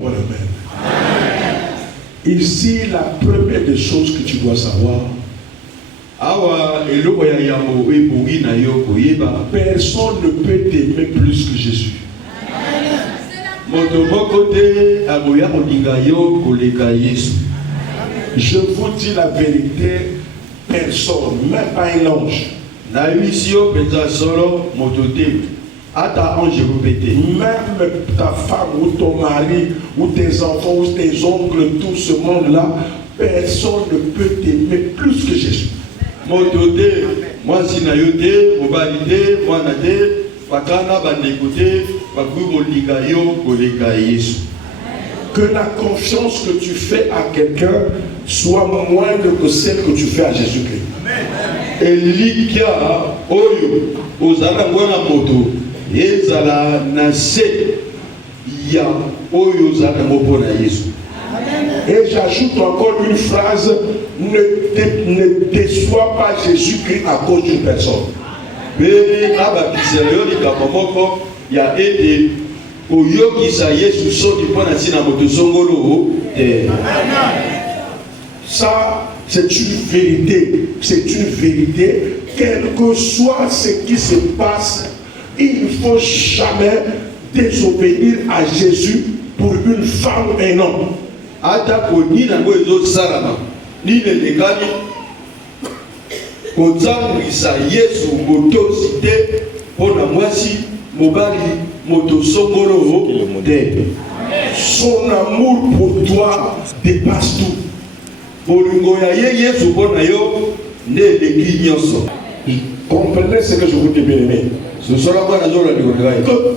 Bon, amen. Ici, la première des choses que tu dois savoir, personne ne peut t'aimer plus que Jésus. Je vous dis la vérité, personne, même pas un ange. Même ta femme ou ton mari ou tes enfants ou tes oncles, tout ce monde-là, personne ne peut t'aimer plus que Jésus. Que la confiance que tu fais à quelqu'un soit moindre que celle que tu fais à Jésus-Christ. Et j'ajoute encore une phrase, ne déçois pas Jésus-Christ à cause d'une personne. Ça, c'est une vérité. C'est une vérité. Quel que soit ce qui se passe, il ne faut jamais désobéir à Jésus pour une femme et un homme. Son amour pour toi dépasse tout. Comprenez ce que je vous dis, bien aimé. Que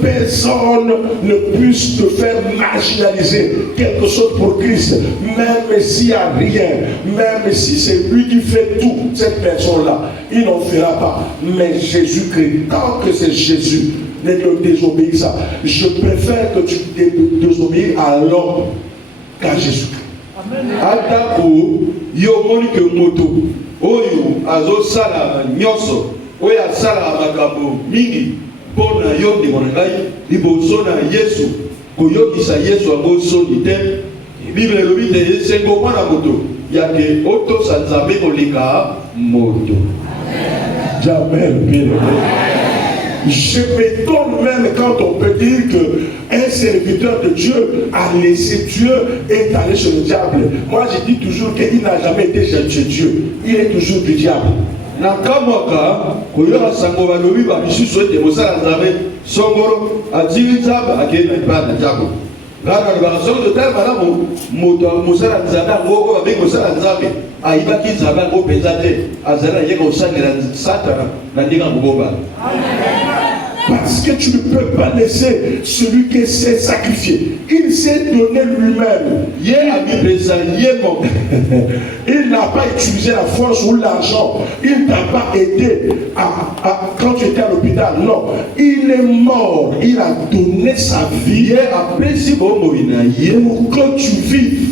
personne ne puisse te faire marginaliser quelque chose pour Christ, même s'il n'y a rien, même si c'est lui qui fait tout, cette personne-là, il n'en fera pas. Mais Jésus-Christ, tant que c'est Jésus, ne te désobéis ça. Je préfère que tu désobéis à l'homme qu'à Jésus-Christ. Oya sala makambo mingi pona yo de monangai liboso na Yesu koyokisa Yesu abosoni te Bible lobi te sengo mwana moto yake oto sanzabe kolika moto. Jamais bien. Je m'étonne même quand on peut dire qu'un serviteur de Dieu a laissé Dieu et est allé chez le diable. Moi je dis toujours qu'il n'a jamais été chez Dieu. Il est toujours du diable. Nakamaka koyoka sango balobi ba bisusu ete mosala nzambe songoro azili nzambe akenda ipana nzambe ngana ba songoro tala malamu moto mosala nzambe ngoko ba bengo mosala nzambe ayibaki nzambe ngo penza te azala yeka osangela satana na ndinga ngobomba. Parce que tu ne peux pas laisser celui qui s'est sacrifié. Il s'est donné lui-même. Il n'a pas utilisé la force ou l'argent. Il ne t'a pas aidé quand tu étais à l'hôpital. Non. Il est mort. Il a donné sa vie pour que tu vives.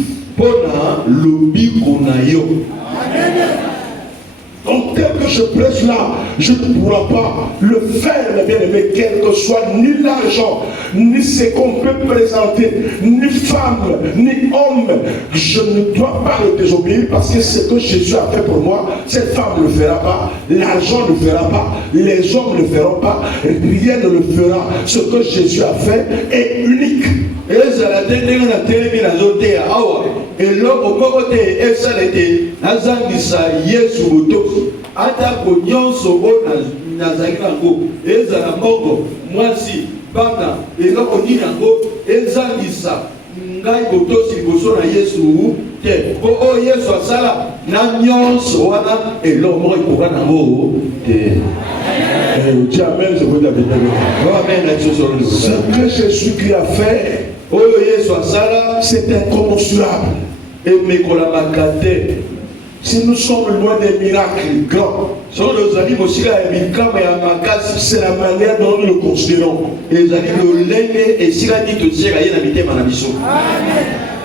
Donc tel que je prêche là, je ne pourrai pas le faire, mes bien-aimés, quel que soit ni l'argent, ni ce qu'on peut présenter, ni femme, ni homme. Je ne dois pas le désobéir parce que ce que Jésus a fait pour moi, cette femme ne le fera pas, l'argent ne le fera pas, les hommes ne le feront pas, rien ne le fera. Ce que Jésus a fait est unique. Et l'homme côté Yesu atako nyonso ona nazali nango ezala mongo mwasi bana eloko nini yango ezangisa ngai botosi liboso na Yesu te po o Yesu asala na nyonso wana eloko moko ekoka nango te. Dis amen, je vous l'avais dit. Ce que Jésus-Christ a fait, c'est incommensurable. Et si nous sommes loin des miracles grands, c'est la manière dont nous le considérons.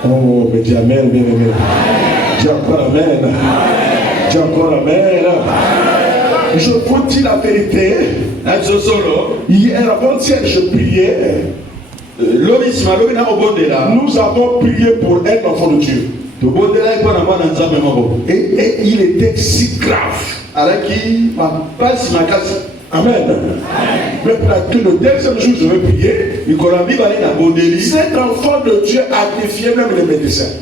Oh, mais dis amen, bien aimé. Dis encore amen. Dis encore amen. Je vous dis la vérité. Hier avant-hier, je priais. Nous avons prié pour un enfant de Dieu. Et il était si grave. Amen. Mais pour le deuxième jour, je vais prier. Cet enfant de Dieu a défié même les médecins.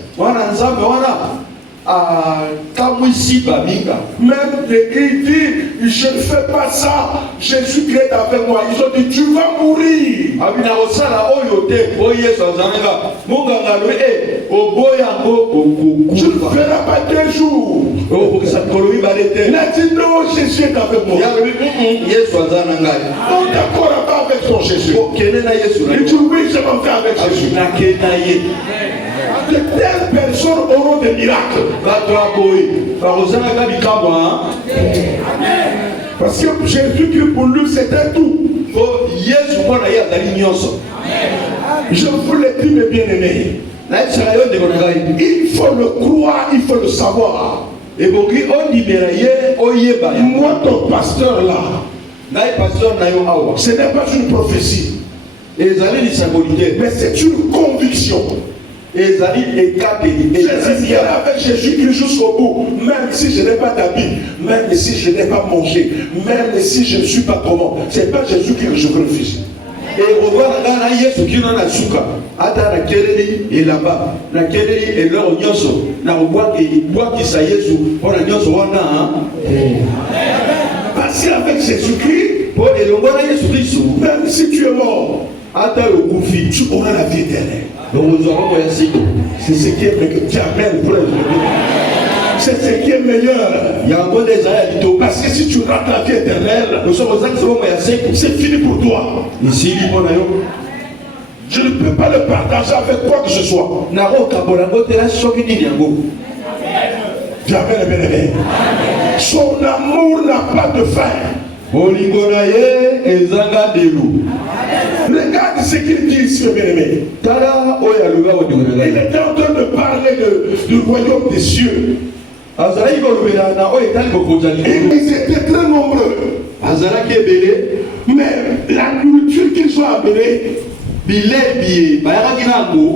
Même il dit, je ne fais pas ça, Jésus-Christ est avec moi. Ils ont dit, tu vas mourir. Tu ne feras pas 2 jours. Il a dit non, Jésus est avec moi. On est d'accord avec son Jésus. Il dit oui, je m'en vais avec Jésus. De telles personnes auront des miracles. Parce que Jésus-Christ pour lui c'était tout. Je vous l'ai dit mes bien-aimés. Il faut le croire, il faut le savoir. Moi ton pasteur là, ce n'est pas une prophétie, mais c'est une conviction. Jésus avec Jésus jusqu'au bout, même si je n'ai pas d'habit, même si je n'ai pas mangé, même si je ne suis pas comment, c'est pas Jésus que je refuse. Et parce qu'avec Jésus-Christ, même si tu es mort, tu auras la vie éternelle. C'est ce qui est meilleur. C'est ce qui est meilleur. Parce que si tu rates la vie éternelle, c'est fini pour toi. Je ne peux pas le partager avec quoi que ce soit. Son amour n'a pas de fin. Regarde ce qu'il dit ici, bien-aimé. Il était en train de parler du royaume des cieux. Et ils étaient très nombreux. Mais la nourriture qu'ils ont amenée,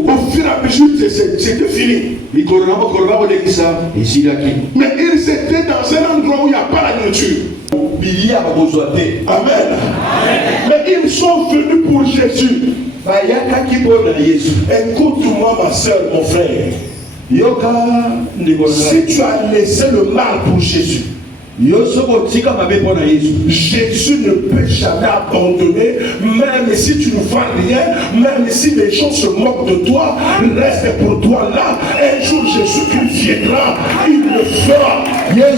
au fur et à mesure, c'était fini. Mais ils étaient dans un endroit où il n'y a pas la nourriture. Amen. Mais ils sont venus pour Jésus. Écoute-moi, ma soeur, mon frère. Si tu as laissé le mal pour Jésus, Jésus ne peut jamais abandonner, même si tu ne vois rien, même si les gens se moquent de toi, reste pour toi là. Un jour Jésus viendra, il le fera. Même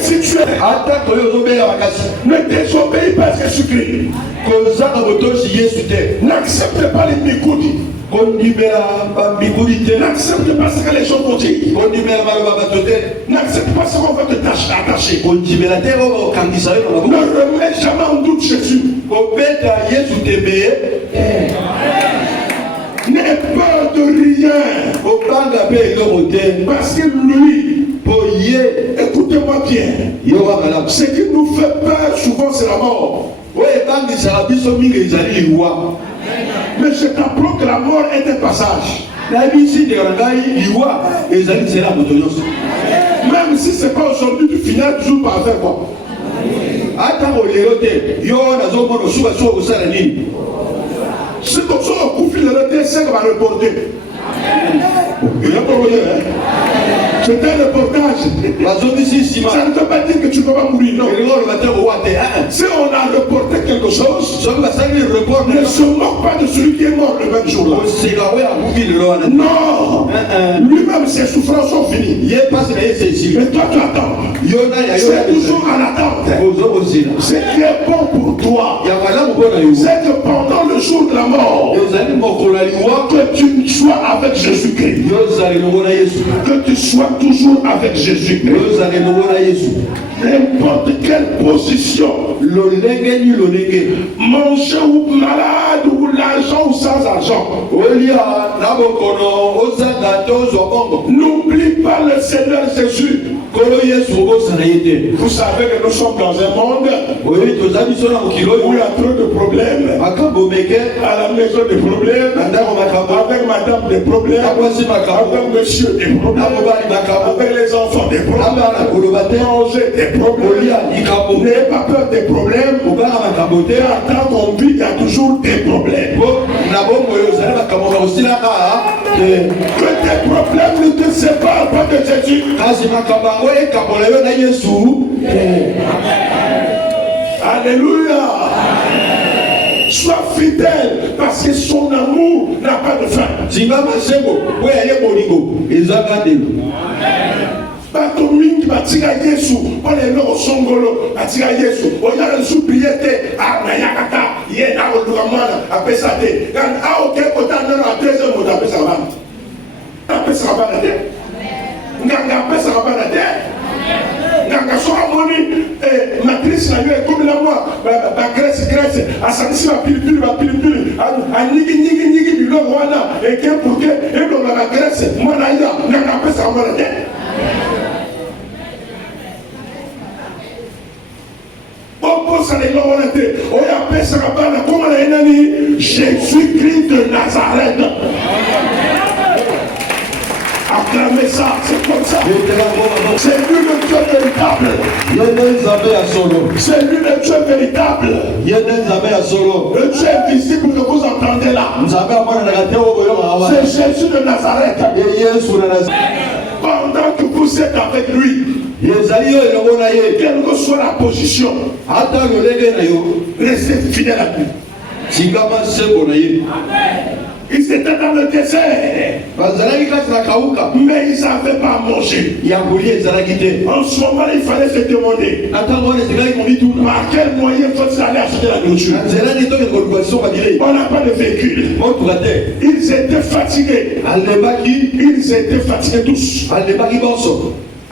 si tu es ne désobéis pas à Jésus-Christ. N'accepte pas les mécoudis. N'accepte pas ce que les gens vont dire. N'accepte pas ce qu'on va te attacher. Ne remets jamais en doute Jésus. N'aie peur de rien. Parce que lui, écoutez-moi bien, ce qui nous fait peur souvent c'est la mort. Mais je t'apprends que la mort est un passage. Même si ce n'est pas aujourd'hui, tu finis toujours par faire quoi? C'est comme ça qu'on confie le dessin qu'on va reporter. C'est un reportage. Ça ne veut pas dire que tu ne peux pas mourir. Non. Si on a reporté quelque chose, ne se moque pas de celui qui est mort le même jour-là. Non. Lui-même, ses souffrances sont finies. Mais toi, tu attends. C'est toujours en attente. Ce qui est bon pour toi, c'est que pendant le jour de la mort, que tu sois avec Jésus-Christ. Que tu sois sommes toujours avec Jésus. N'importe quelle position, manger ou malade ou l'argent ou sans argent, n'oublie pas le Seigneur Jésus. Vous savez que nous sommes dans un monde où il y a trop de problèmes. À la maison des problèmes, avec madame des problèmes, avec monsieur des problèmes, avec les enfants des problèmes, manger des problèmes. N'ayez pas peur des problèmes. Tant qu'on vit, il y a toujours des problèmes. Que tes problèmes ne te séparent pas de Jésus. Alléluia. Sois fidèle parce que son amour n'a pas de fin. Bato mingi batika Yesu pole loko songolo batika Yesu oya nsu priete na yakata ye na oluka mwana apesa te kan a oke kotanda na deuxième mot apesa bana te nganga apesa bana te nganga so amoni matrice na yo comme la moi ba Grèce asanisi ba pilipili anigi biloko wana eke pourke ndo na Grèce mwana ya nganga apesa bana te. Jésus-Christ de Nazareth. Acclamez ça, c'est comme ça. C'est lui le Dieu véritable. C'est lui le Dieu véritable. Le Dieu invisible que vous entendez là. C'est Jésus de Nazareth. Pendant que vous êtes avec lui, quelle que soit la position, restez fidèle à lui. Ils étaient dans le désert, mais ils n'avaient pas à manger. En ce moment, il fallait se demander par quel moyen faut-il aller acheter la nourriture. On n'a pas de véhicule. Ils étaient fatigués. Ils étaient fatigués tous.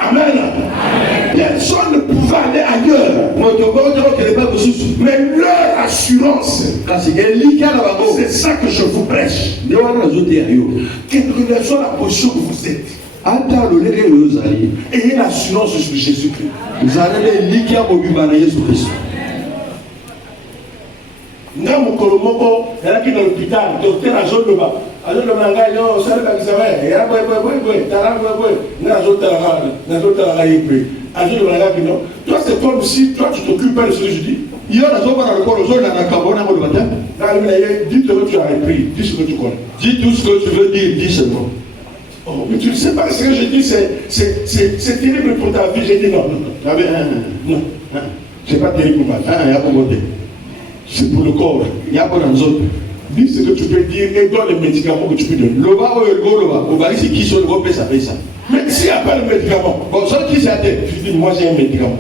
Amen. Personne ne pouvait aller ailleurs. Mais leur assurance, c'est ça que je vous prêche. Quelle que soit la position que vous êtes, ayez l'assurance sur Jésus-Christ. Nga mokolo moko elaki na l'hôpital docteur azoloba ngai yo osalaka kisama ya boy tala boy nazotala yepe azoloba ngai kino. Toi c'est comme si toi tu t'occupes pas de ce que je dis. Yo nazobana le polo zolo na kabona ngolo bata. Dis ce que tu as appris, dis ce que tu connais. Dis tout ce que tu veux dire, dis seulement. Oh, mais tu ne sais pas ce que je dis, c'est terrible pour ta vie. J'ai dit non. Non. C'est pas terrible pour ma vie. C'est pour le corps. Il y a pas dans les autres. Dis ce que tu peux dire et donne les médicaments que tu peux donner. Mais s'il n'y a pas de médicament, bon, ça qui s'est atteint, tu dis moi j'ai un médicament.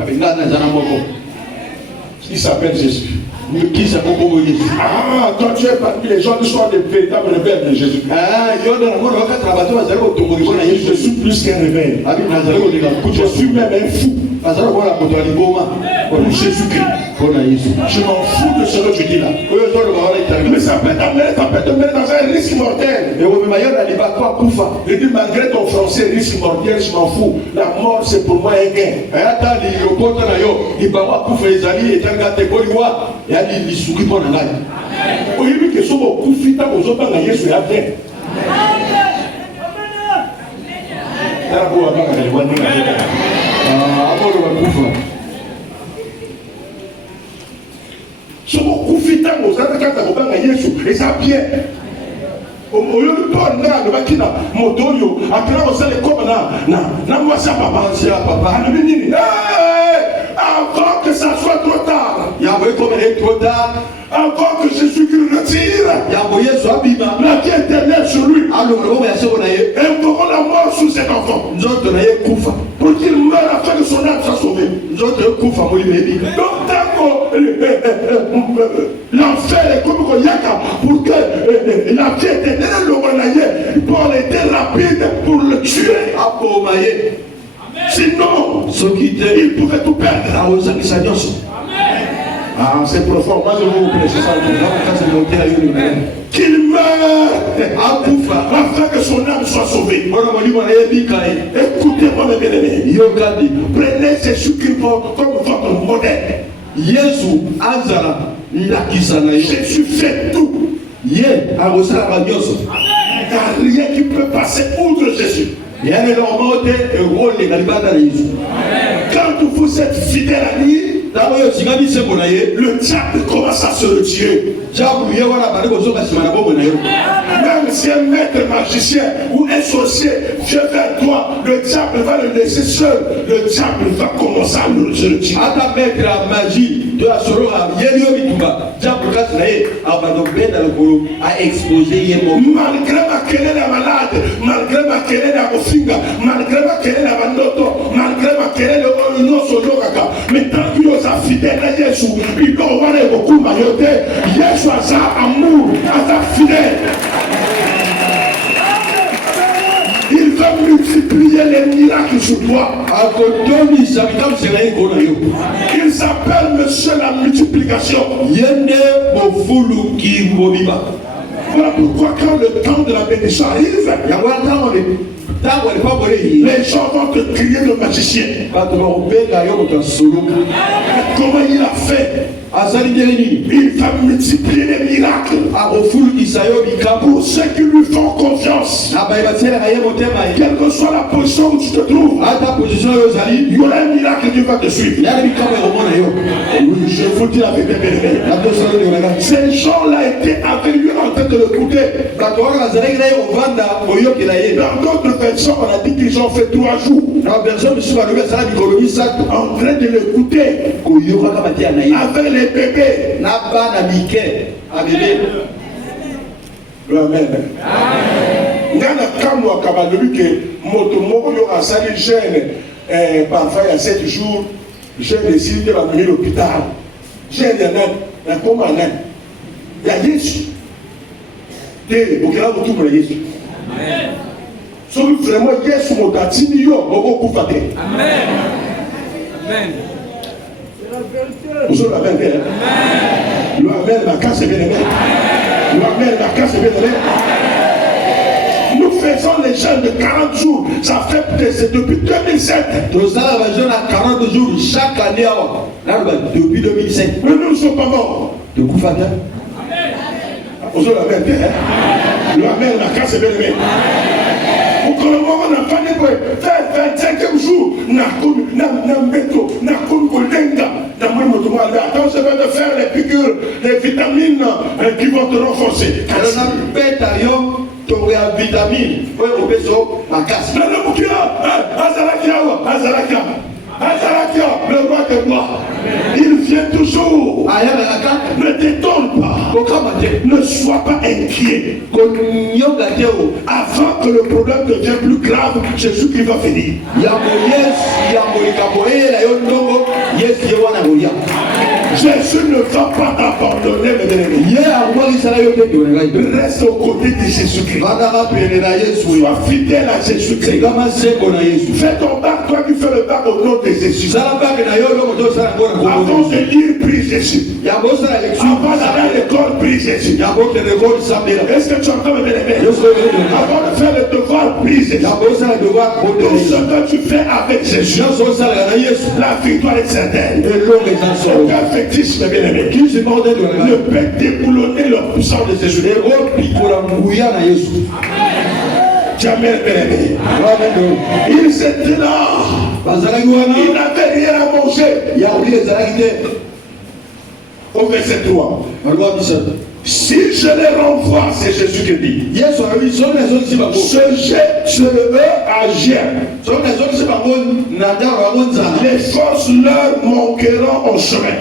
Il s'appelle Jésus. Qui s'est beaucoup Jésus. Ah, toi tu es parmi les gens qui sont des véritables rebelles de Jésus. Ah, je suis plus qu'un rebelle. Je suis même un fou. Pour Jésus-Christ. Je m'en fous de ce que tu dis là. Mais ça peut t'amener dans un risque mortel. Je dis malgré ton français, risque mortel, je m'en fous. La mort c'est pour moi un gain. Oyebi que sobo kufita ozota na Yesu ya bien. Arabo abanga le wani ngaka. Abolo bakufa. Sobo kufita ozata kata kobanga Yesu eza bien. Oyebi to na le bakina motoyo akira osale comme na mwasa papa. Ana nini? Avant que ça soit trop tard. Il y a trop tard. Avant que Jésus-Christ retire la vie éternelle sur lui, invoquons la mort sur cet enfant pour qu'il meure afin que son âme soit sauvée. Donc tant que l'enfer est comme Yaka pour que la vie éternelle Paul était rapide pour le tuer. Sinon, il pouvait tout perdre. Ah, c'est profond. Moi, je vais vous prêcher ça. Qu'il meure afin que son âme soit sauvée. Écoutez-moi, mes bien-aimés. Prenez Jésus-Christ comme votre modèle. Jésus fait tout. Il n'y a rien qui peut passer outre Jésus. Quand vous êtes fidèle à lui, le diable commence à se retirer. Même si un maître magicien ou un sorcier vient vers toi, le diable va le laisser seul. Le diable va commencer à le retirer. Malgré ma querelle à malade, malgré ma querelle à Ofinga, malgré ma querelle à Bandoto, malgré ma querelle au Union Sodokaka, mais tant qu'il y a fidèle à Jésus, il doit avoir beaucoup de mailloté. Jésus a sa amour, a sa fidèle. Il va multiplier les miracles sur toi. Il s'appelle Monsieur la multiplication. Voilà pourquoi quand le temps de la bénédiction arrive, les gens vont te crier le magicien. Comment il a fait? Il va multiplier les miracles pour ceux qui lui font confiance. Quelle que soit la position où tu te trouves, il y aura un miracle qui va te suivre. Oui, je vous dis la vérité. Ces gens-là étaient avec lui en train de l'écouter. Dans d'autres versions, on a dit qu'ils ont fait 3 jours en train de l'écouter avec les bébés. Amen. Nana kamwa kabalobi ke moto moko yo asali jeune parfois il y a 7 jours jeune décide de l'amener à l'hôpital. Jeune na koma nan ya Yesu te bokela mutu pour Yesu. Amen. So vraiment Yesu motatini yo oko kufa te. Amen. Amen. Vous avez bien. Le Amen, la casse est bien aimée. Le Amen, la casse est bien aimée. Nous faisons les jeûnes de 40 jours. Ça fait c'est depuis 2007. Tout ça, les jeûnes à 40 jours chaque année depuis 2007. Mais nous ne sommes pas morts. De coup, Fabien. Vous avez bien. Le Amen, la casse est bien aimée. Pour que le moment n'a pas de quoi. Faire 25e jour. Na métro, na Kongolenga. Attends, je vais te faire les piqûres, les vitamines qui vont te renforcer. Le roi de bois, il vient toujours. Ne t'étonne pas. Ne sois pas inquiet. Avant que le problème devienne plus grave, Jésus qui va venir. Jésus ne va pas t'abandonner, mes bien-aimés. Reste aux côtés de Jésus-Christ. Sois fidèle à Jésus-Christ. Fais ton bac, toi qui fais le bac au nom de Jésus. Avant de lire, prie Jésus. Avant d'aller à l'école, prie Jésus. Est-ce que tu entends, mes bien-aimés? Avant de faire le devoir, prie Jésus. Tout ce que tu fais avec Jésus, la victoire est certaine. Fétiche, mes bien-aimés, qui se mord ne peut déboulonner le puissance de Jésus. Jamais, bien-aimé. Ils étaient là. Ils n'avaient rien à manger. Au verset 3. Si je les renvoie, c'est Jésus qui dit. Je veux agir. Les forces leur manqueront au chemin.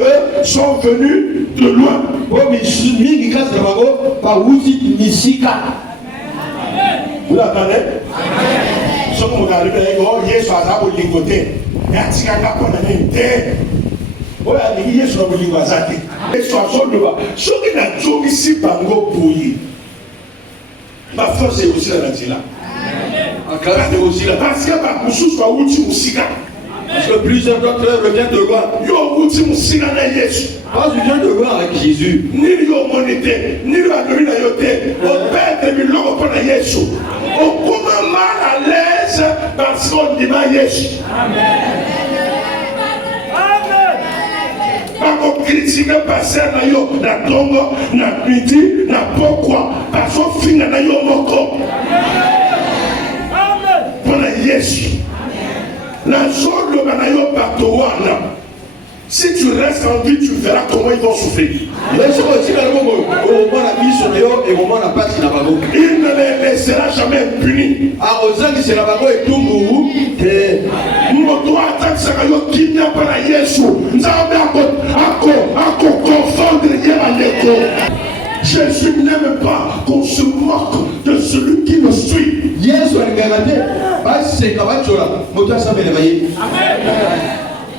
Eux sont venus de loin. Vous l'attendez? Ma force est aussi la nzela. Parce que ma moussous va outi moussika. Parce que plusieurs d'entre eux reviennent de loin. Yo outi moussika na Yesu. Parce qu'ils viennent de loin avec Jésus. Ni yo monité, ni yo adori na yote. Au père de milongo pour na Yesu. Au comment mal à l'aise parce qu'on dit ma Yesu. Bako critiquer passer na yo na tongo na midi na pokwa parce qu'on finit na yo moko. Pour na Yesu. La zone de Manayo Batowana. Si tu restes en vie, tu verras comment ils vont souffrir. Il ne les laissera jamais punis. Moto attaque Sakayo Kinya para Yesu. Nzambe ako confondre Yemaneko. Jésus n'aime pas qu'on se moque de celui qui le suit. Yesu aligaraté. Basi kabachola. Moto asamele baye. Amen.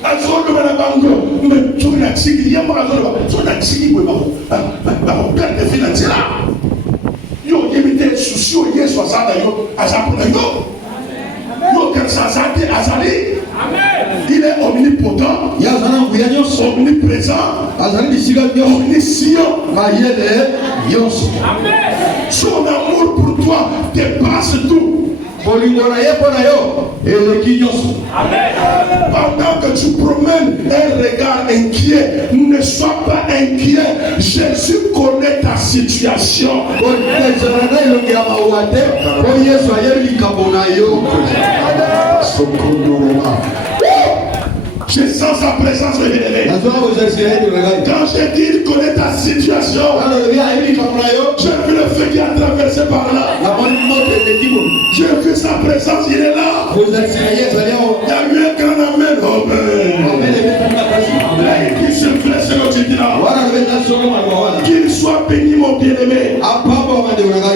Azolo bana bango, mais tu n'as sigi yamba azolo, tu n'as sigi we ba perdre financière. Yo yemite souci o Yesu azada yo, azapona yo. Yo kansa azate azali. Amen. Il est omnipotent. Yazana buyanyo omniprésent. Azali bisiga yo omniscient. Mayele yonso. Amen. Son amour pour toi dépasse tout. Amen. Pendant que tu promènes un regard inquiet, ne sois pas inquiet. Jésus connaît ta situation. Je sens sa présence révélée. Quand je dis il connaît ta situation, j'ai vu le feu qui a traversé par là. J'ai vu sa présence, il est là. Il y a eu un grand amen. Qu'il se blesse le titre. Qu'il soit béni mon bien-aimé.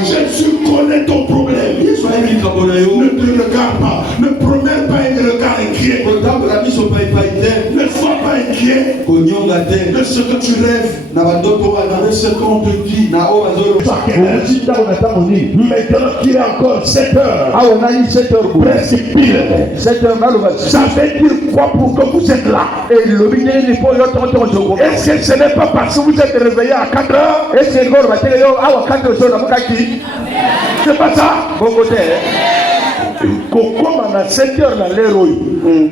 Jésus connaît ton problème. Ne te regarde pas. Ne promets pas un regard inquiet. Ne sois pas inquiet de ce que tu rêves, de ce qu'on te dit. Maintenant qu'il est encore 7 heures, presque pile. Ça veut dire quoi pour que vous êtes là? Est-ce que ce n'est pas parce que vous êtes réveillé à 4 heures? C'est pas ça? Kokoma na 7 heures na lero yi.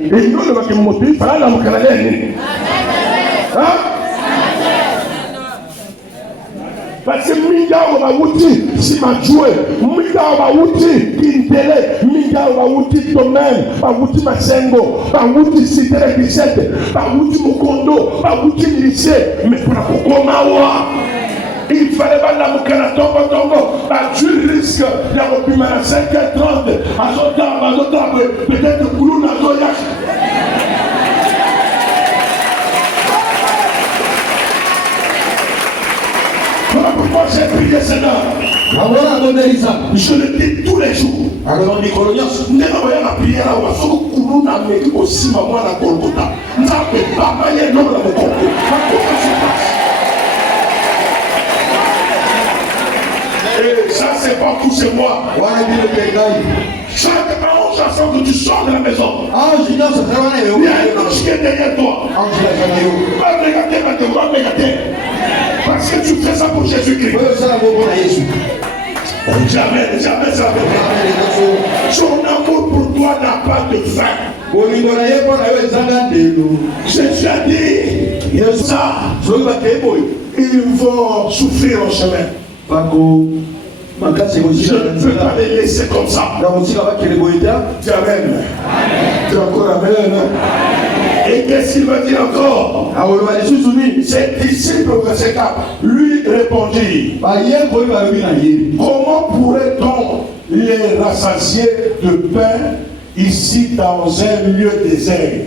Et nous le baki moti fala na mukalale. Hein? Parce que minga o ba wuti si ma jouer, minga o ba wuti kindele, minga o ba wuti domaine, ba wuti masengo, ba wuti sitere bisete, ba wuti mukondo, ba wuti lycée, mais pour kokoma wa. Il fallait pas la mukana tongo. Tu risques de à 5h30. Peut-être Koulou n'a pas. Pourquoi j'ai prié Seigneur? Je le dis tous les jours. Alors, nous avons la prière à Wassou, Koulou n'a pas aussi maman à Golgotha. Nous n'avons pas maillé l'homme dans le corps. Et ça, c'est pas tout, c'est moi. Chaque chanson que tu sors de la maison, il y a un ange qui est derrière toi. Parce que tu fais ça pour Jésus-Christ. Jamais. Son amour pour toi n'a pas de fin. Jésus a dit, ça, ils vont souffrir en chemin. Je ne peux pas les laisser comme ça. Dis amen. Dis encore amen. Et qu'est-ce qu'il va dire encore? Ses disciples, verset 4, lui répondit, comment pourrait-on les rassasier de pain ici dans un lieu désert?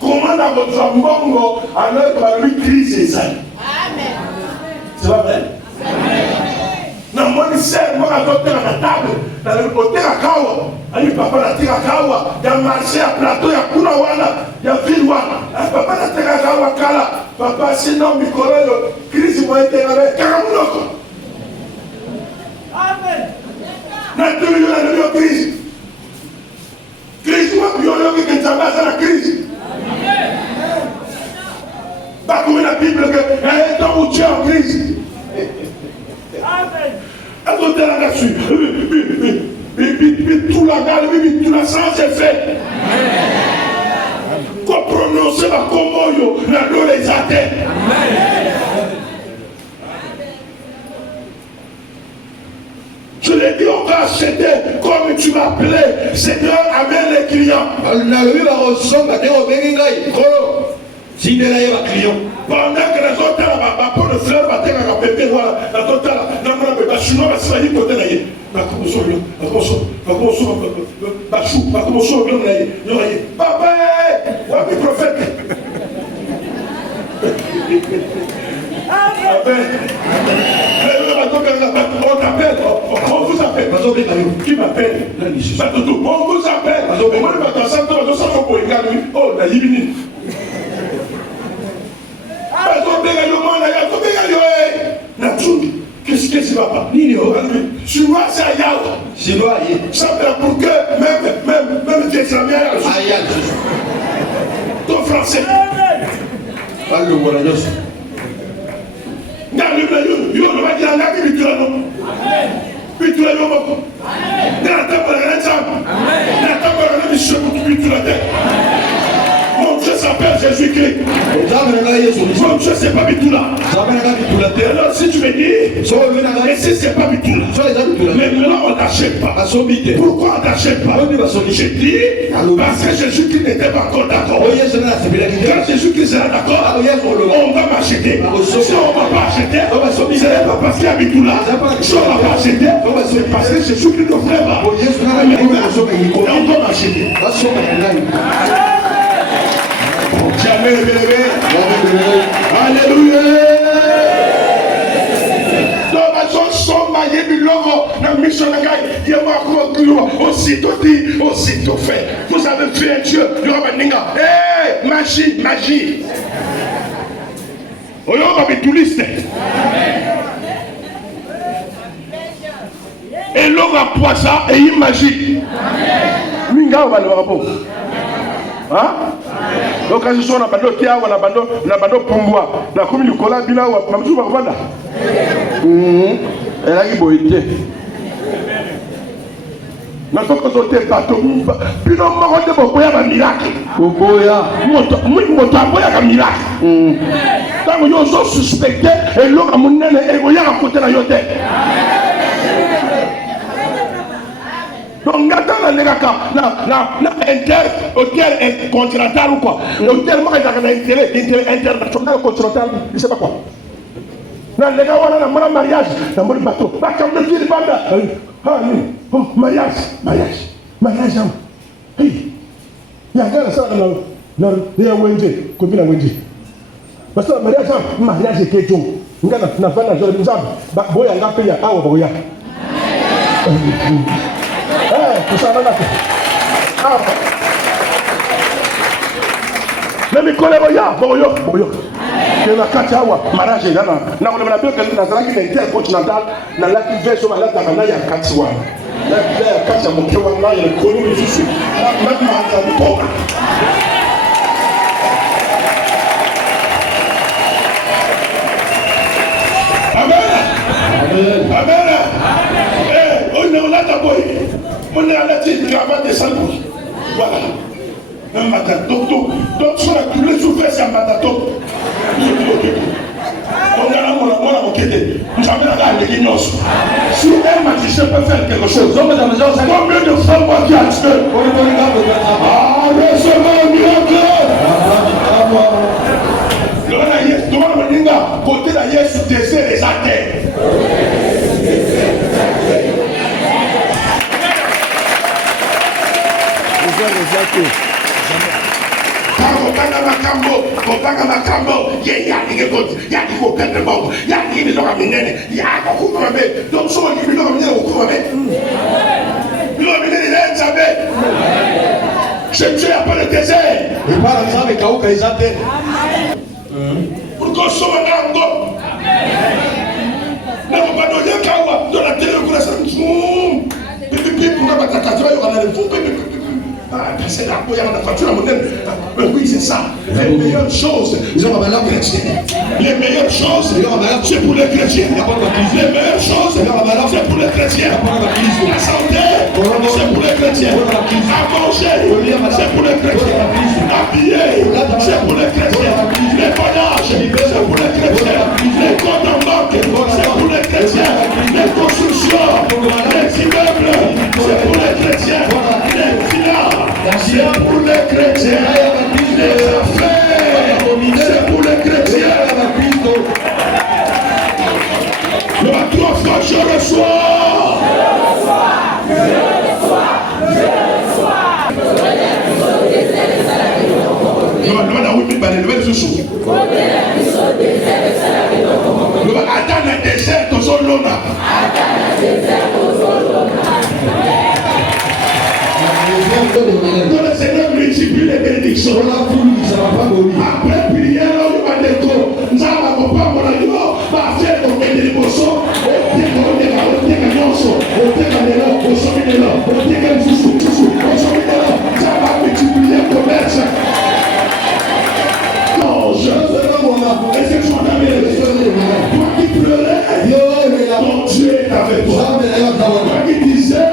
Comment notre mbongo alors que lui crise ses ailes. C'est pas vrai? commissaire, moi, à l'hôtel à la table, dans l'hôtel à Kawa, à lui, papa, la tire à Kawa, il y a marché à plateau, il y a Kunawana, il y a Vilwana, papa, la tire à Kawa, Kala, papa, sinon, Mikolo, crise, moi, était avec Karamounoko. Amen. Maintenant, il y a une crise. Crise, moi, il y a une crise. Pas comme la Bible que un temps où tu es en crise. Amen. Attendez là-dessus. Tout la garde, tout la sens est fait. Qu'on prononce la commoyo, la loi les atteint. Je l'ai dit, on va acheter comme tu m'appelais. Seigneur, amène les clients. Pendant que les autres là, pour le fleur, la terre a pépé, voilà, la totale, la chinois, la sali, côté là, la commotion, la commotion, la chou, la commotion, papa, ouais, prophète. On t'appelle, on vous appelle. Qui m'appelle? On vous appelle. Oh, la Libini. Qu'est-ce que c'est papa? Chinois, c'est Ayal. Chinois, ça fait pour que même des amis Ayal. Ton français. Parle le Guaragnos. Mon Dieu s'appelle Jésus-Christ. Mon Dieu c'est pas Bitoula. Alors si tu me dis, et si c'est pas Bitoula, mais là on n'achète pas. Pourquoi on n'achète pas? Je dis, parce que Jésus-Christ n'était pas encore d'accord. Quand Jésus-Christ sera d'accord, on va m'acheter. Si on ne va pas acheter, ce n'est pas parce qu'il y a Bitoula. Si on ne va pas acheter, c'est parce que Jésus-Christ ne ferait pas. On va m'acheter. Jamais élevé. Alléluia. Donc, je suis maillé du logo. La mission de Gaï, il y a aussitôt fait. Vous avez fait un Dieu. Hé, magie, magie. On va être touriste. Et l'homme a poisson et il magie. Minga va le rapport. Hein? Donc quand je suis na bando kia ou na bando pombwa na komi likola bila wa mamzu ba banda ela ki boyete na to ko te bato bino mo ko de boya ba miracle boya moto aboya ka miracle tango yo so suspecté et l'homme monene e go ya ka côté na yote. Donc, attends, hôtel continental ou quoi? L'hôtel, moi, international, continental, je ne sais pas quoi. Les gars, on a un mariage, dans le bateau. Mariage. Il y a un gars, ça, il y a un Wendy, copine à Wendy. Parce que le mariage est quelque chose. Il y a un enfant, il y a un enfant, il y a un enfant. Mais boyo. Que la kachawa, mariage là na on a bien que na zaki intercontinental na la qui verse sur la table ya kachawa. La kachawa mon kewa na ya connu ici. Amen. On est là d'abord. On est à la tête de la descendre. Voilà. Un matin. Donc, sur la coulée souffrée, c'est un matin. Donc, on a la moquette. Nous avons la guignosse. Si un magicien peut faire quelque chose, combien de femmes moi qui a tué? Ah, recevez un miracle. Côté la Yesu désert les atteints. Kopanga makambo, yako perdre bango, yaki biloko minene, yako kuma be, donc so ni biloko minene kuma be. Biloko minene ya nzambe. Je Dieu a pas le désert. Et par exemple, kauka izate. Pour qu'on soit nango. Na bado yakawa, dans la télé kuna sa. Pipi kuna batakatwa yo kana le fumbe. C'est la voiture moderne. Oui, c'est ça. Les meilleures choses, les meilleures choses, c'est pour les chrétiens. Les meilleures choses, c'est pour les chrétiens. La santé, c'est pour les chrétiens. À manger, c'est pour les chrétiens. Habiller, c'est pour les chrétiens. Les voyages, c'est pour les chrétiens. Les comptes en banque, c'est pour les chrétiens. Les constructions, les immeubles, c'est pour les chrétiens. Les finances, c'est pour les chrétiens. Les affaires, c'est pour les chrétiens. Le 3 fois, je reçois. Quand le Seigneur multiplie les bénédictions, après prière, nous allons pas faire ton bénédiction. Ça va multiplier le commerce. Non, je ne sais pas moi. Est-ce que tu m'entends bien? Toi qui pleurais, ton Dieu est avec toi. Toi qui disais,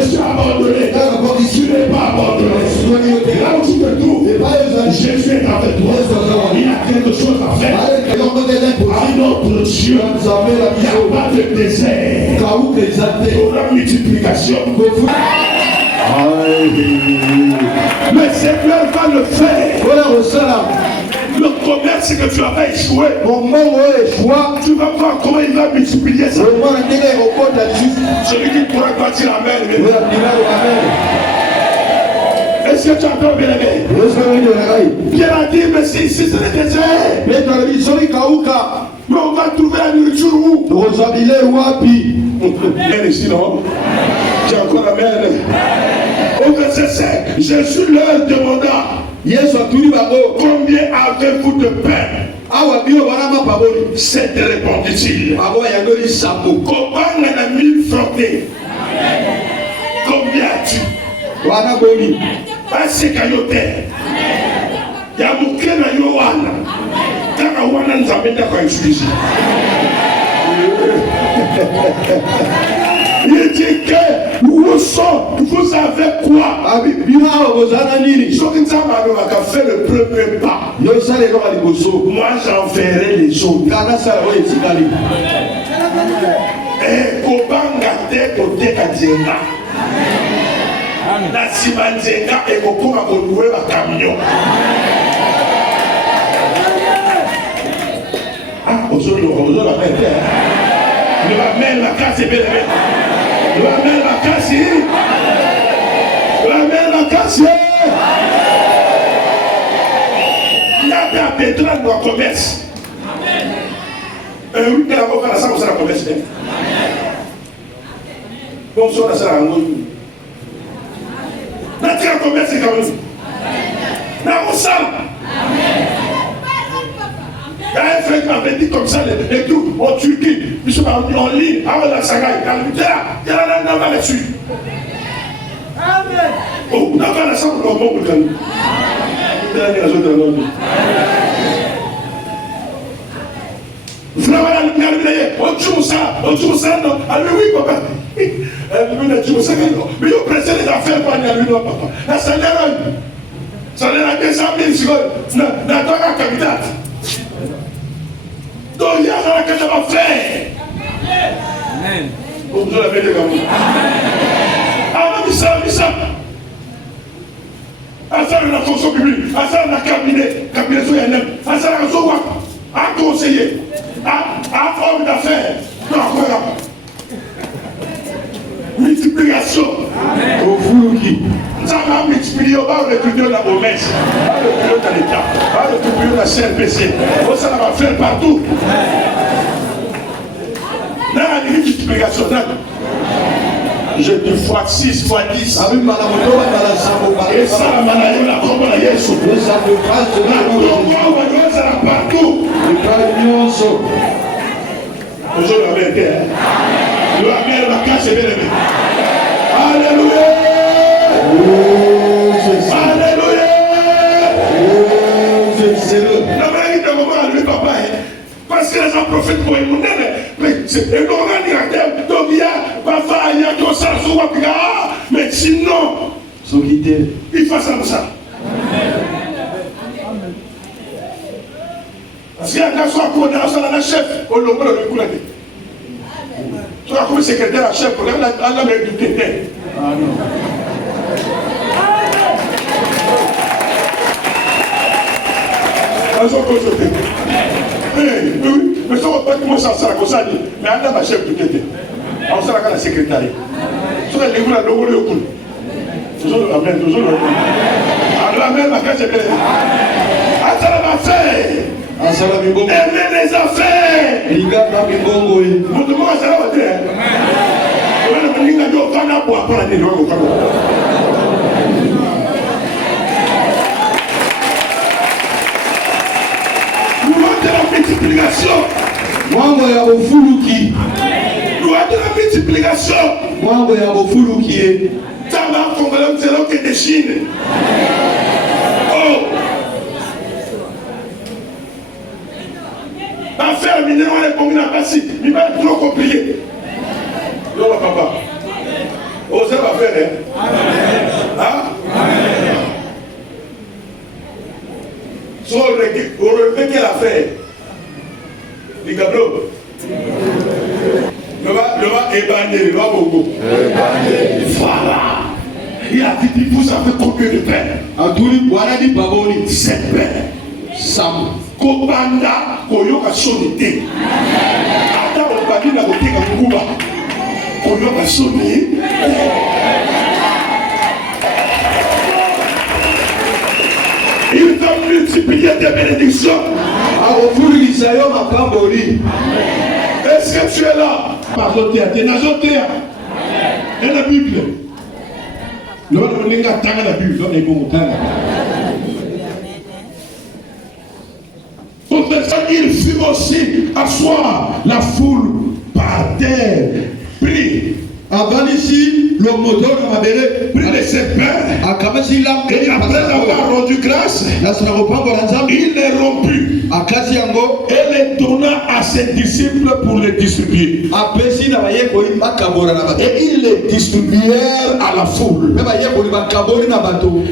je suis abandonné. Tu n'es pas abandonné. Là où tu te trouves, Jésus est avec toi. Il a quelque chose à faire. À notre Dieu, il n'y a pas de désert. Pour la multiplication. Mais Seigneur va le faire. Le commerce que tu avais échoué, tu vas voir comment il va multiplier ça. Celui qui pourra bâtir Amen. Est-ce que tu entends bien aimé? Pierre a dit, mais si c'est le désert, mais on va trouver la nourriture où? Bien ici, non? Tu as encore Amen. Au verset 5, Jésus leur demanda, combien avez-vous de pain? C'est répondit-il. Combien en a 1000 frottés? Combien as-tu? Parce que yo te ya mukena yo wana kaka wana nzambe kwa utiliser. Il dit que vous avez quoi? Fait le premier pas. Moi j'enverrai les autres. Et Kobanga te kote kajenga. Na simanzenga et kokoma kolouer ba camion. Ah, aujourd'hui la mettre. Le va mettre la casse et belle. Le va mettre la casse. Le va mettre la casse. Il y a un pétrole dans le commerce. Oui, mais la boca la salle, c'est la commerce. Donc, sur la salle, la terre commerce est comme nous. Dans mon salle. Il y a un frère qui m'avait dit comme ça, les groupes en Turquie, ils sont en ligne, avant la Sagaï, il y a un là-dessus. Oh, on a pas la salle pour le monde. Oui, papa. Mais il pressé les affaires pour aller à lui, papa. La salaire, ça a 200 000 secondes. N'a pas la capitale. Donc il y a la que ça va faire. Amen. Vous l'avez dit comme ça. Ah, ça. À ça, la fonction publique. À ça, la cabinet sur un homme. À ça, la fonction à conseiller. À homme d'affaires. Non, voilà. Multiplication. Au fou qui. Ça va multiplier, on va recruter la promesse, on va recruter dans l'État, on va recruter dans la CNPC, ça va faire partout. Dans la multiplication, je dis fois 6, fois 10. Et ça, la maladie, la combo, la yesu. La combo, ça va partout. Bonjour la vérité. Le Amen, la cache est bien aimée. Alléluia. Alléluia. La maladie de moment à lui, papa. Parce que les gens prophètent pour une monnaie. Mais c'est un organisateur. Donc il y a papa, il y a tout ça, mais sinon, il faut ça. Parce qu'il y a un garçon à chef, au logo de l'écoute. Tu as comme secrétaire à chef, pour la mère du tété. Oui, mais ça va pas commencer à faire comme ça. Mais elle a ma chef du tété. On s'en va à la secrétaire. Tu as l'écoute à logo de l'écoute. Toujours la main, toujours la main. Alors la main, ma case est belle. Attends, ma fille. Aimer les affaires. Vous demandez ça va dire. Loi de la multiplication. Mwango ya bofuluki. Loi de la multiplication. Mwango ya bofuluki. Ça va congolais, c'est l'homme qui déchire. Oh. Affaire minée, on est combien à passer. Il va être trop compliqué. Non, papa. Oh, ça va faire, hein? Hein? Sur le relevé qu'elle a fait. Les gablos. Le va ébaner, le va beaucoup. Voilà. Il a dit, vous avez combien de pain? A tout le voilà dit baboni. 7 pains. Sam. Kobanda, koyoka sonité. Ata obandi na koteka kuba. Koyoka sonité. Il va multiplier tes bénédictions. Est-ce que tu es là? Mazotea, tu es nazotea. Et la Bible. L'autre, on est à la Bible, on est bon il fut aussi asseoir la foule par terre, pris. Avant ici, le moteur m'a pris les serpents. Et après avoir rendu grâce, il les romput. Et les donna à ses disciples pour les distribuer. Et ils les distribuèrent à la foule.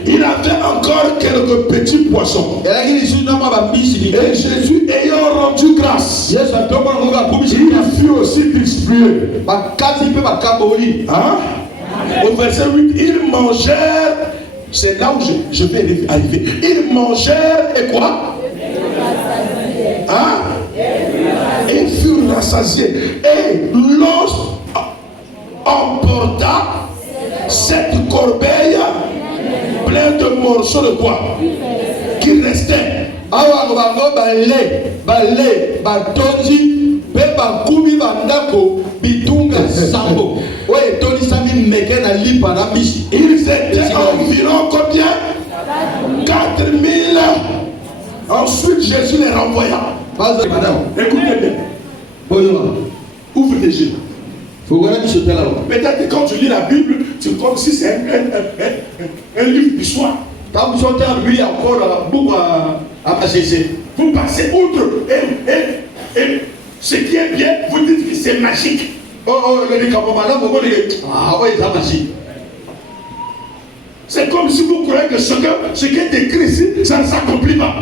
Il avait encore quelques petits poissons. Et Jésus ayant rendu grâce, il fut aussi distribué. Hein? Au verset 8, ils mangèrent. C'est là où je vais arriver. Ils mangèrent et quoi? Hein? Et ils furent rassasiés. Et l'os emporta cette corbeille pleine de morceaux de quoi? Qui restaient. Ils étaient environ combien? 4000. Ensuite Jésus les renvoya. Écoutez bien. Ouvre tes yeux. Peut-être que quand tu lis la Bible, c'est comme si c'est un livre d'histoire. Vous passez outre et ce qui est bien, vous dites que c'est magique. C'est comme si vous croyez que ce qui est écrit ici, ça ne s'accomplit pas.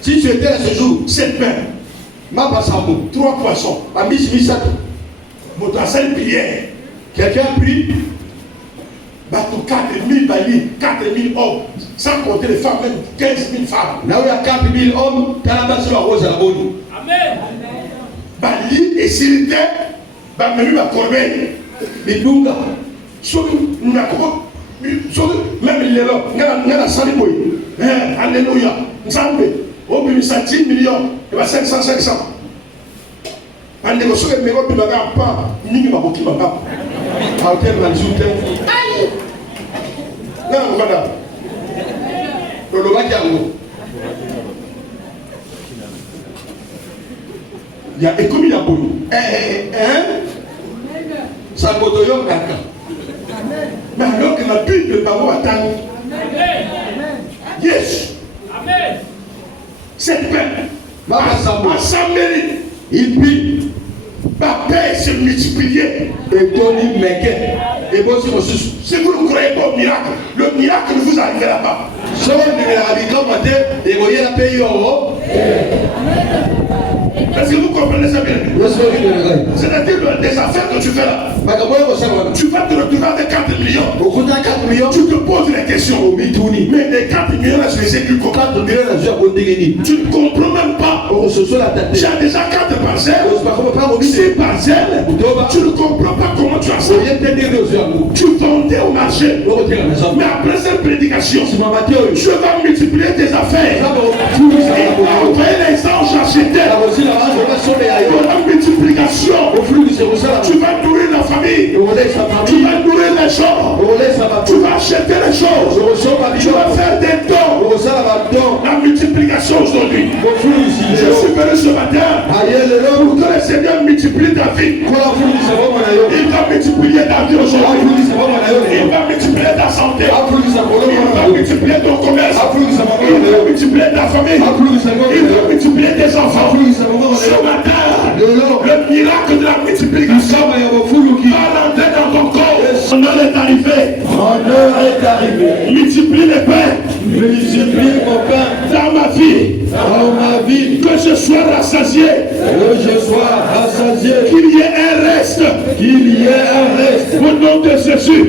Si tu étais là ce jour, 7 pains, 3 poissons, votre prière. Quelqu'un a pris 4000 balis, 4000 hommes, sans compter les femmes, même 15 000 femmes. Là où il y a 4000 hommes, tu as la base sur la rose à la bonne. Amen. Bali et s'il était, même ma corbeille. Et donc, même il est là, il y a la salle. Alléluia. Nzambe, au plus de 10 millions, il va 500. En négociant les mégots, il va pas, il va pas, il va pas. Alter Manzoute. Aïe! Non, madame. Le Lobakiango. Il y a et comme il y a beaucoup. Ça motoyo kaka. Mais alors que la Bible de Paro attend. Yes. Amen. Cette paix. Assemblée. Il prie. La paix se multiplier. Et Tony Meke. Et bon, si vous ne croyez pas au miracle, le miracle ne vous arrivera pas. Si vous ne croyez pas, la paix. Est-ce que vous comprenez ça bien? C'est-à-dire des affaires que tu fais là. Tu vas te retrouver avec 4 millions. Tu te poses des questions. Mais les 4 millions là, je les ai plus comprendre. Tu ne comprends même pas. Tu as déjà 4 parcelles. 6 parcelles. Tu ne comprends pas comment tu as ça. Tu vendais au marché. Mais après cette prédication, je vais multiplier tes affaires. Il va envoyer les anges acheter. Pour la multiplication, tu vas nourrir la famille, tu vas nourrir les gens, tu vas acheter les choses, tu vas faire des dons. La multiplication aujourd'hui. Je suis venu ce matin pour que le Seigneur multiplie ta vie. Il va multiplier ta vie aujourd'hui. Il va multiplier ta santé. Il va multiplier ton commerce. Il va multiplier ta famille. Il va multiplier tes enfants. Ce matin, le miracle de la multiplication va rentrer dans ton corps. Son honneur est arrivé. Multiplie les pains. Multiplie mon pain dans ma vie. Que je sois rassasié. Qu'il y ait un reste. Au nom de Jésus.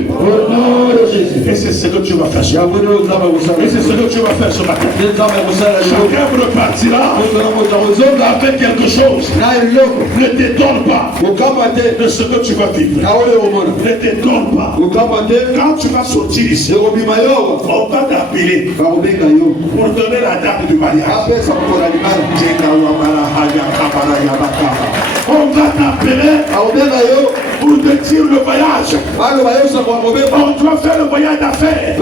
Et c'est ce que tu vas faire. Et c'est ce que tu vas faire ce matin. Chacun repartira avec quelque chose. Ne t'étonne pas de ce que tu vas vivre. Ne t'étonne pas. Quand tu vas sortir ici, on va t'appeler pour donner la date du mariage. On va t'appeler pour te dire le voyage. On doit faire le voyage d'affaires. On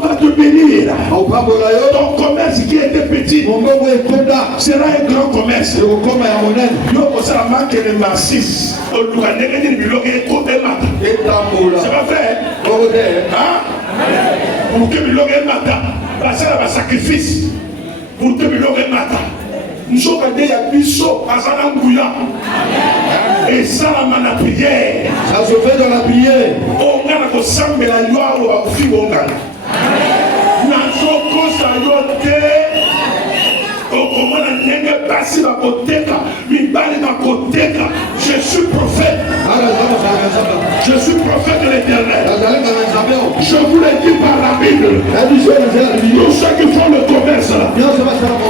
va te bénir. Ton commerce qui était petit sera un grand commerce. C'est pas vrai. Pour que tu aies un sacrifice. Pour que tu aies un matin. Nous sommes des bisous à Zanangouya. Et ça, la prière. Ça se fait dans la prière. On a la sambe la loi ou au fil on a. Je suis prophète. Je suis prophète de l'Éternel. Je vous l'ai dit par la Bible. Tous ceux qui font le commerce,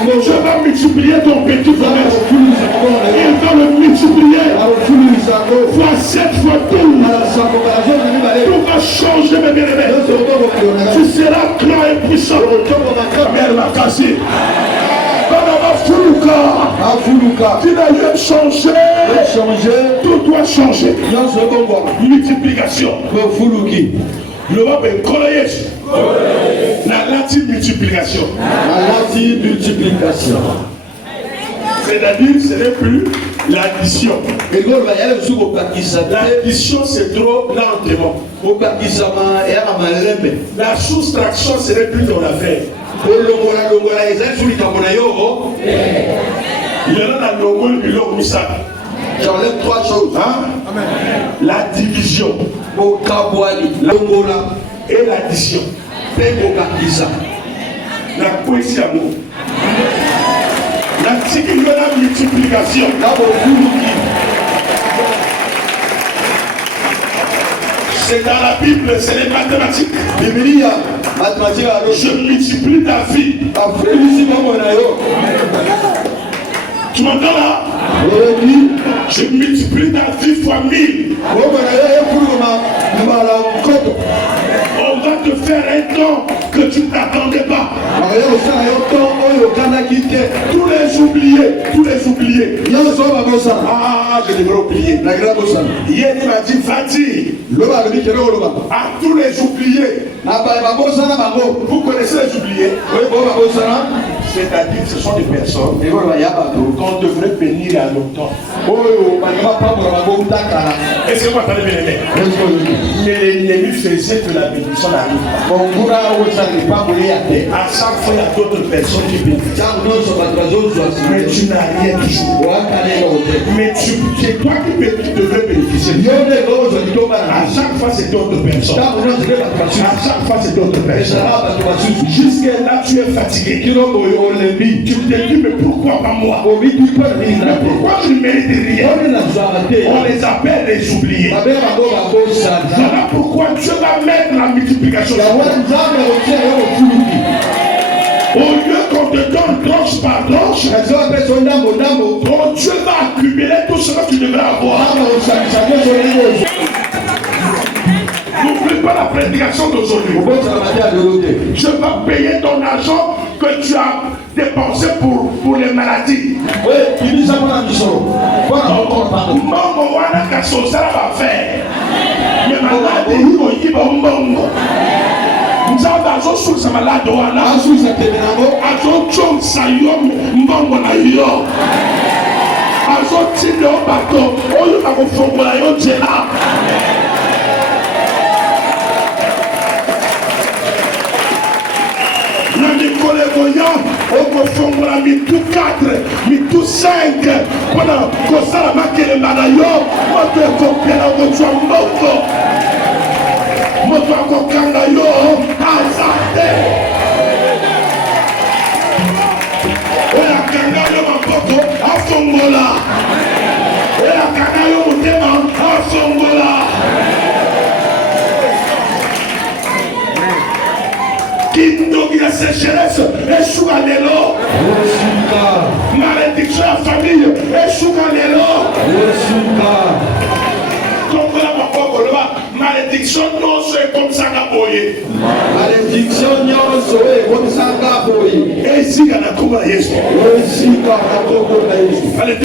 je vais multiplier ton petit commerce. Il va le multiplier. Fois 7 fois 12. Tout va changer, mes bien-aimés. Tu seras grand et puissant. Mère l'a cassé. Tu n'as rien changé. Tout doit changer. Multiplication. Le va être collé. La latine multiplication. C'est-à-dire, ce n'est plus l'addition. L'addition, c'est trop lentement. La soustraction, ce n'est plus ton affaire. Il y en a dans le monde du long missal. J'enlève 3 choses. La division, et l'addition. La cohésion. La multiplication. C'est dans la Bible, c'est les mathématiques. Je multiplie ta vie. Tu m'entends là? Je multiplie ta vie fois 1000. On va te faire un don que tu ne t'attendais pas. Tous les oubliés. Ah, je devrais oublier. Hier, il m'a dit, va dire à tous les oubliés. Vous connaissez les oubliés? C'est-à-dire, ce sont des personnes qu'on devrait bénir à longtemps. Est-ce que vous entendez bien aimé? Mais l'ennemi faisait que la bénédiction n'arrive pas. À chaque fois, il y a d'autres personnes qui bénissent. Mais tu n'as rien toujours. Mais c'est toi qui devrais bénéficier. À chaque fois, c'est d'autres personnes. À chaque fois, c'est d'autres personnes. Jusqu'à là, tu es fatigué. Tu te dis, mais pourquoi pas moi? Mais pourquoi je ne mérite rien? On les appelle les oubliés. Voilà pourquoi Dieu va mettre la multiplication. Au lieu qu'on te donne tranche par tranche, ton Dieu va accumuler tout ce que tu devrais avoir. N'oublie pas la prédication d'aujourd'hui. Je vais payer ton argent que tu as dépensé pour les maladies. Nzambe azosulisa malade wana azotshongisa yo mbongo na yo azotinda yo bato oyo bakofongola yo nzela. Na mikolo ekoya okofongola mitu 4 mitu 5 mpona kosala makelemba na yo moto ekopela okozwa mbongo. Moto akokanga yo azate oyo akanga yo maboko afongola oyo akanga yo motema afongola. Kindoki la sécheresse eshuka lelo. Malédiction ya famille eshuka lelo. Malédiction nyonso ekomsanga boye. Malédiction nyonso ekomsanga boye. Esika na kombo na Yesu. Esika na kombo na Yesu. Allez,